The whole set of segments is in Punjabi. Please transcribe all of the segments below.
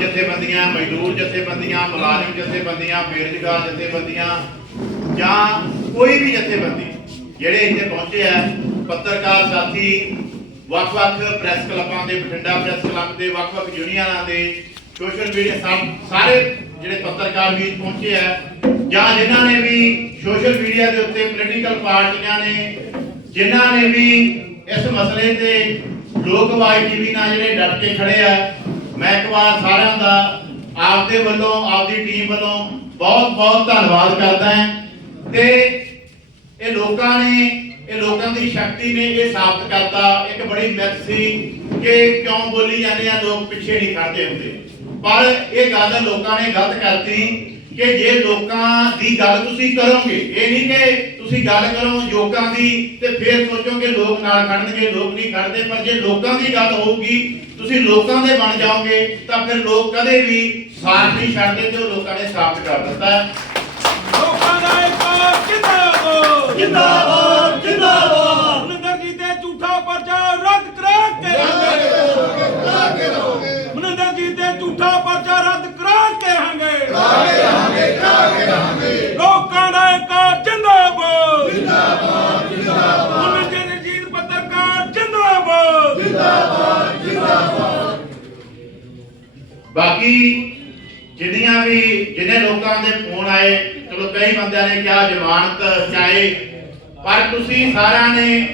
ਜਥੇਬੰਦੀਆਂ, ਮਜ਼ਦੂਰ ਜਥੇਬੰਦੀਆਂ, ਮੁਲਾਜ਼ਮ ਜਥੇਬੰਦੀਆਂ, ਬੇਰੁਜ਼ਗਾਰ ਜਥੇਬੰਦੀਆਂ ਜਾਂ ਕੋਈ ਵੀ ਜਥੇਬੰਦੀ ਜਿਹੜੇ ਇੱਥੇ ਪਹੁੰਚੇ ਆ, ਪੱਤਰਕਾਰ ਸਾਥੀ, ਵੱਖ-ਵੱਖ ਪ੍ਰੈਸ ਕਲੱਬਾਂ ਦੇ, ਬਠਿੰਡਾ ਪ੍ਰੈਸ ਕਲੱਬ ਦੇ, ਵੱਖ-ਵੱਖ ਯੂਨੀਅਨਾਂ ਦੇ, ਸੋਸ਼ਲ ਮੀਡੀਆ ਸਾਰੇ ਜਿਹੜੇ ਪੱਤਰਕਾਰ ਵੀ ਪਹੁੰਚੇ ਆ ਜਾਂ ਜਿਨ੍ਹਾਂ ਨੇ ਵੀ ਸੋਸ਼ਲ ਮੀਡੀਆ ਦੇ ਉੱਤੇ ਪੋਲੀਟੀਕਲ ਪਾਰਟੀਆਂ ਨੇ, ਜਿਨ੍ਹਾਂ ਨੇ ਵੀ ਇਸ ਮਸਲੇ ਤੇ ਲੋਕ ਆਵਾਜ਼ ਟੀਵੀ ਨਾਲ ਜਿਹੜੇ ਡਟ ਕੇ ਖੜੇ ਆ ਮੈਂ ਇੱਕ ਵਾਰ ਸਾਰਿਆਂ ਦਾ ਆਪਦੇ ਵੱਲੋਂ, ਆਪਦੀ ਟੀਮ ਵੱਲੋਂ ਬਹੁਤ ਬਹੁਤ ਧੰਨਵਾਦ ਕਰਦਾ ਹਾਂ। ਤੇ ਇਹ ਲੋਕਾਂ ਨੇ, ਇਹ ਲੋਕਾਂ ਦੀ ਸ਼ਕਤੀ ਨੇ ਇਹ ਸਾਬਤ ਕਰਤਾ। ਇੱਕ ਬੜੀ ਮਿੱਥ ਸੀ ਕਿ ਕਿਉਂ ਬੋਲੀ ਜਾਂਦੇ ਆ, ਲੋਕ ਪਿੱਛੇ ਨਹੀਂ ਖੜਦੇ ਹੁੰਦੇ। ਪਰ ਇਹ ਗੱਲ ਲੋਕਾਂ ਨੇ ਗਲਤ ਕਰਤੀ ਕਿ ਜੇ ਲੋਕਾਂ ਦੀ ਗੱਲ ਤੁਸੀਂ ਕਰੋਗੇ ਇਹ ਨਹੀਂ ਕਿ ਤੁਸੀਂ ਗੱਲ ਕਰੋ ਲੋਕਾਂ ਦੀ ਤੇ ਫਿਰ ਸੋਚੋਗੇ ਲੋਕ ਨਾਲ ਖੜਨਗੇ ਲੋਕ ਨਹੀਂ ਖੜਦੇ ਪਰ ਜੇ ਲੋਕਾਂ ਦੀ ਗੱਲ ਹੋਊਗੀ ਤੁਸੀਂ ਲੋਕਾਂ ਦੇ ਬਣ ਜਾਓਗੇ ਤਾਂ ਫਿਰ ਲੋਕ ਕਦੇ ਵੀ ਸਾਥ ਨਹੀਂ ਛੱਡਦੇ ਤੇ ਉਹ ਲੋਕਾਂ ਨੇ ਸਾਬਤ ਕਰ ਦਿੱਤਾ ਲੋਕਾਂ ਦਾ ਇੱਕ ਜਿੰਦਾਬਾਦ। ਜਿੰਦਾਬਾਦ। ਬਾਕੀ ਜਿੰਨੀਆਂ ਵੀ, ਜਿੰਨੇ ਲੋਕਾਂ ਦੇ ਫੋਨ ਆਏ, ਚਲੋ ਕਈ ਬੰਦਿਆਂ ਨੇ ਕਿਹਾ ਜ਼ਮਾਨਤ ਚਾਹੇ, ਪਰ ਤੁਸੀਂ ਸਾਰਿਆਂ ਨੇ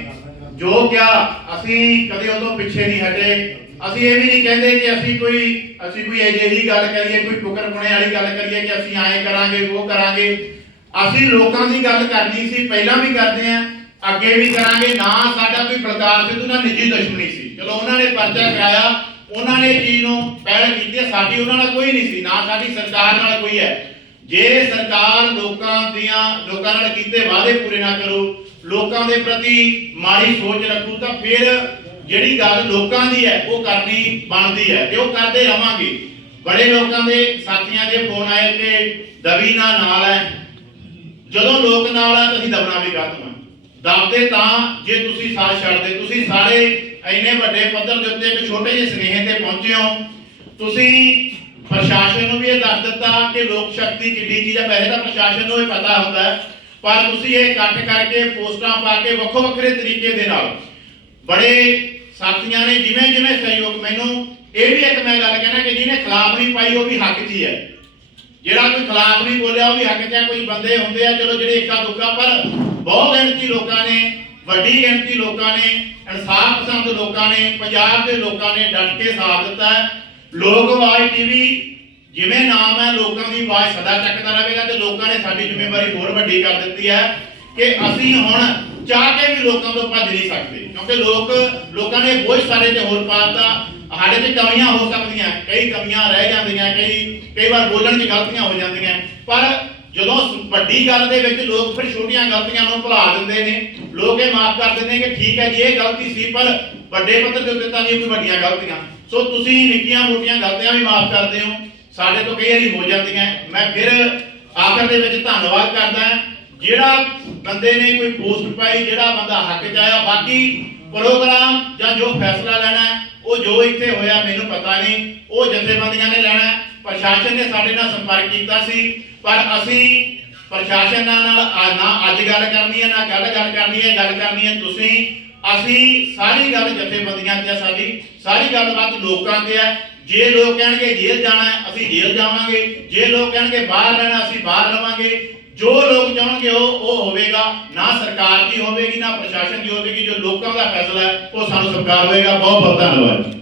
ਜੋ ਕਿਹਾ, ਅਸੀਂ ਕਦੇ ਉਦੋਂ ਪਿੱਛੇ ਨਹੀਂ ਹਟੇ। ਅਸੀਂ ਇਹ ਵੀ ਨਹੀਂ ਕਹਿੰਦੇ ਕਿ ਅਸੀਂ ਕੋਈ ਅਸੀਂ ਕੋਈ ਅਜਿਹੀ ਗੱਲ ਕਰੀਏ, ਕੋਈ ਟੁਕਰਪੁਣੇ ਵਾਲੀ ਗੱਲ ਕਰੀਏ ਕਿ ਅਸੀਂ ਆਏ ਕਰਾਂਗੇ, ਉਹ ਕਰਾਂਗੇ। ਅਸੀਂ ਲੋਕਾਂ ਦੀ ਗੱਲ ਕਰਨੀ ਸੀ, ਪਹਿਲਾਂ ਵੀ ਕਰਦੇ ਆਂ ਅੱਗੇ ਵੀ ਕਰਾਂਗੇ। ਨਾ ਸਾਡਾ ਕੋਈ ਬਲਕਾਰ ਸਿੱਧੂ ਨਾਲ ਨਿੱਜੀ ਦੁਸ਼ਮਣੀ ਸੀ। ਚਲੋ ਉਹਨਾਂ ਨੇ ਪਰਚਾ ਕਰਾਇਆ ਉਹਨਾਂ ਨੇ ਇਹ ਨੂੰ ਪਹਿਲ ਕੀਤੀ ਸਾਡੀ ਉਹਨਾਂ ਨਾਲ ਕੋਈ ਨਹੀਂ ਸੀ, ਨਾ ਸਾਡੀ ਸਰਕਾਰ ਨਾਲ ਕੋਈ ਹੈ। ਜੇ ਸਰਕਾਰ ਲੋਕਾਂ ਦੀਆਂ, ਲੋਕਾਂ ਨਾਲ ਕੀਤੇ ਵਾਅਦੇ ਪੂਰੇ ਨਾ ਕਰੂ, ਲੋਕਾਂ ਦੇ ਪ੍ਰਤੀ ਮਾੜੀ ਸੋਚ ਰੱਖੂ, ਤਾਂ ਫਿਰ ਜਿਹੜੀ ਗੱਲ ਲੋਕਾਂ ਦੀ ਹੈ, ਉਹ ਕਰਨੀ ਬਣਦੀ ਹੈ ਤੇ ਉਹ ਕਰਦੇ ਰਵਾਂਗੇ। ਬੜੇ ਲੋਕਾਂ ਦੇ ਸਾਥੀਆਂ ਦੇ ਫੋਨ ਆਏ ਕਿ ਦਵੀ ਨਾਲ ਨਾਲ ਹੈ। ਜਦੋਂ ਲੋਕ ਨਾਲ ਆ ਤੁਸੀਂ ਦਬਣਾ ਵੀ ਕਰ ਦਬਦੇ ਤਾਂ ਜੇ ਤੁਸੀਂ ਸਾਥ ਛੱਡਦੇ, ਤੁਸੀਂ ਸਾਰੇ ਇੰਨੇ ਵੱਡੇ ਪੱਧਰ ਦੇ ਉੱਤੇ ਇੱਕ ਛੋਟੇ ਜਿਹੇ ਸਨੇਹ ਤੇ ਪਹੁੰਚੇ ਹੋ। ਤੁਸੀਂ ਪ੍ਰਸ਼ਾਸਨ ਨੂੰ ਵੀ ਇਹ ਦੱਸ ਦਿੱਤਾ ਕਿ ਲੋਕ ਸ਼ਕਤੀ ਕਿੱਡੀ ਚੀਜ਼ ਹੈ। ਵੈਸੇ ਤਾਂ ਪ੍ਰਸ਼ਾਸਨ ਨੂੰ ਇਹ ਪਤਾ ਹੁੰਦਾ ਪਰ ਤੁਸੀਂ ਇਹ ਇਕੱਠ ਕਰਕੇ ਪੋਸਟਾਂ ਪਾ ਕੇ ਵੱਖੋ ਵੱਖਰੇ ਤਰੀਕੇ ਦੇ ਨਾਲ ਬੜੇ ਸਾਥੀਆਂ ਨੇ ਜਿਵੇਂ ਜਿਵੇਂ ਸਹਿਯੋਗ, ਮੈਨੂੰ ਇਹ ਵੀ ਇੱਕ ਮੈਂ ਗੱਲ ਕਹਿਣਾ ਕਿ ਜਿਹਨੇ ਖਿਲਾਫ ਨਹੀਂ ਪਾਈ, ਉਹ ਵੀ ਹੱਕ 'ਚ ਹੀ ਹੈ। ਜਿਹੜਾ ਕੋਈ ਖਿਲਾਫ ਨਹੀਂ ਬੋਲਿਆ, ਉਹ ਵੀ ਹੱਕ 'ਚ ਹੈ, ਕੋਈ ਬੰਦੇ ਹੁੰਦੇ ਆ, ਚਲੋ ਜਿਹੜੇ ਇੱਕਾ ਦੁੱਕਾ, ਪਰ ਬਹੁਤ ਗਿਣਤੀ ਲੋਕਾਂ ਨੇ, ਵੱਡੀ ਗਿਣਤੀ ਲੋਕਾਂ ਨੇ, ਇਨਸਾਫ ਪਸੰਦ ਲੋਕਾਂ ਨੇ, ਪੰਜਾਬ ਦੇ ਲੋਕਾਂ ਨੇ ਡਟ ਕੇ ਸਾਥ ਦਿੱਤਾ ਲੋਕ ਆਵਾਜ਼ ਟੀਵੀ ਜਿਵੇਂ ਨਾਮ ਹੈ, ਲੋਕਾਂ ਦੀ ਆਵਾਜ਼ ਸਦਾ ਚੱਕਦਾ ਰਹੇਗਾ ਤੇ ਲੋਕਾਂ ਨੇ ਸਾਡੀ ਜ਼ਿੰਮੇਵਾਰੀ ਹੋਰ ਵੱਡੀ ਕਰ ਦਿੱਤੀ ਹੈ ਕਿ ਅਸੀਂ ਹੁਣ ਚਾਹ ਕੇ ਵੀ ਲੋਕਾਂ ਤੋਂ ਭੱਜ ਨਹੀਂ ਸਕਦੇ। ਕਿਉਂਕਿ ਲੋਕ ਲੋਕਾਂ ਨੇ ਬਹੁਤ ਸਾਰੇ ਤੇ ਹੋਰ ਪਾਤਾ ਸਾਡੇ ਤੇ ਕਮੀਆਂ ਹੋ ਸਕਦੀਆਂ, ਕਈ ਕਮੀਆਂ ਰਹਿ ਜਾਂਦੀਆਂ, ਕਈ ਕਈ ਵਾਰ ਬੋਲਣ 'ਚ ਗਲਤੀਆਂ ਹੋ ਜਾਂਦੀਆਂ। ਪਰ ਜਦੋਂ ਵੱਡੀ ਗੱਲ ਦੇ ਵਿੱਚ ਲੋਕ ਫਿਰ ਛੋਟੀਆਂ ਗਲਤੀਆਂ ਨੂੰ ਭੁਲਾ ਦਿੰਦੇ ਨੇ, ਲੋਕ ਇਹ ਮਾਫ ਕਰ ਦਿੰਦੇ ਨੇ ਕਿ ਠੀਕ ਹੈ ਜੀ, ਇਹ ਗਲਤੀ ਸੀ, ਪਰ ਵੱਡੇ ਪੱਧਰ ਦੇ ਉੱਤੇ ਤਾਂ ਨਹੀਂ ਕੋਈ ਵੱਡੀਆਂ ਗਲਤੀਆਂ। ਸੋ ਤੁਸੀਂ ਨਿੱਕੀਆਂ ਮੋਟੀਆਂ ਗਲਤੀਆਂ ਵੀ ਮਾਫ ਕਰਦੇ ਹੋ, ਸਾਡੇ ਤੋਂ ਕਈ ਵਾਰੀ ਹੋ ਜਾਂਦੀਆਂ। ਮੈਂ ਫਿਰ ਆਖਰ ਦੇ ਵਿੱਚ ਧੰਨਵਾਦ ਕਰਦਾ ਜਿਹੜਾ ਬੰਦੇ ਨੇ ਕੋਈ ਪੋਸਟ ਪਾਈ, ਜਿਹੜਾ ਬੰਦਾ ਹੱਕ ਚ ਆਇਆ, ਬਾਕੀ ਪ੍ਰੋਗਰਾਮ ਜਾਂ ਜੋ ਫੈਸਲਾ ਲੈਣਾ ਉਹ ਜੋ ਇੱਥੇ ਹੋਇਆ ਮੈਨੂੰ ਪਤਾ ਨਹੀਂ। ਉਹ ਜਥੇਬੰਦੀਆਂ ਨੇ ਲੈਣਾ ਪ੍ਰਸ਼ਾਸਨ ਨੇ ਸਾਡੇ ਨਾਲ ਸੰਪਰਕ ਕੀਤਾ ਸੀ। ਪਰ ਅਸੀਂ ਪ੍ਰਸ਼ਾਸਨ ਨਾਲ ਨਾ ਅੱਜ ਗੱਲ ਕਰਨੀ ਹੈ, ਨਾ ਕੱਲ ਗੱਲ ਕਰਨੀ ਹੈ, ਗੱਲ ਕਰਨੀ ਹੈ ਤੁਸੀਂ। ਅਸੀਂ ਸਾਰੀ ਗੱਲ ਜਥੇਬੰਦੀਆਂ ਤੇ ਆ ਸਾਡੀ। ਸਾਰੀ ਗੱਲਬਾਤ ਲੋਕਾਂ ਤੇ ਹੈ ਜੇ ਲੋਕ ਕਹਿਣਗੇ ਜੇਲ੍ਹ ਜਾਣਾ ਅਸੀਂ ਜੇਲ੍ਹ ਜਾਵਾਂਗੇ। ਜੇ ਲੋਕ ਕਹਿਣਗੇ ਬਾਹਰ ਰਹਿਣਾ ਅਸੀਂ ਬਾਹਰ ਰਵਾਂਗੇ। ਜੋ ਲੋਕ ਚਾਹਣਗੇ ਉਹ ਉਹ ਹੋਵੇਗਾ। ਨਾ ਸਰਕਾਰ ਦੀ ਹੋਵੇਗੀ, ਨਾ ਪ੍ਰਸ਼ਾਸਨ ਦੀ ਹੋਵੇਗੀ। ਜੋ ਲੋਕਾਂ ਦਾ ਫੈਸਲਾ ਹੈ, ਉਹ ਸਾਨੂੰ ਸਰਕਾਰ ਹੋਵੇਗਾ ਬਹੁਤ ਬਹੁਤ ਧੰਨਵਾਦ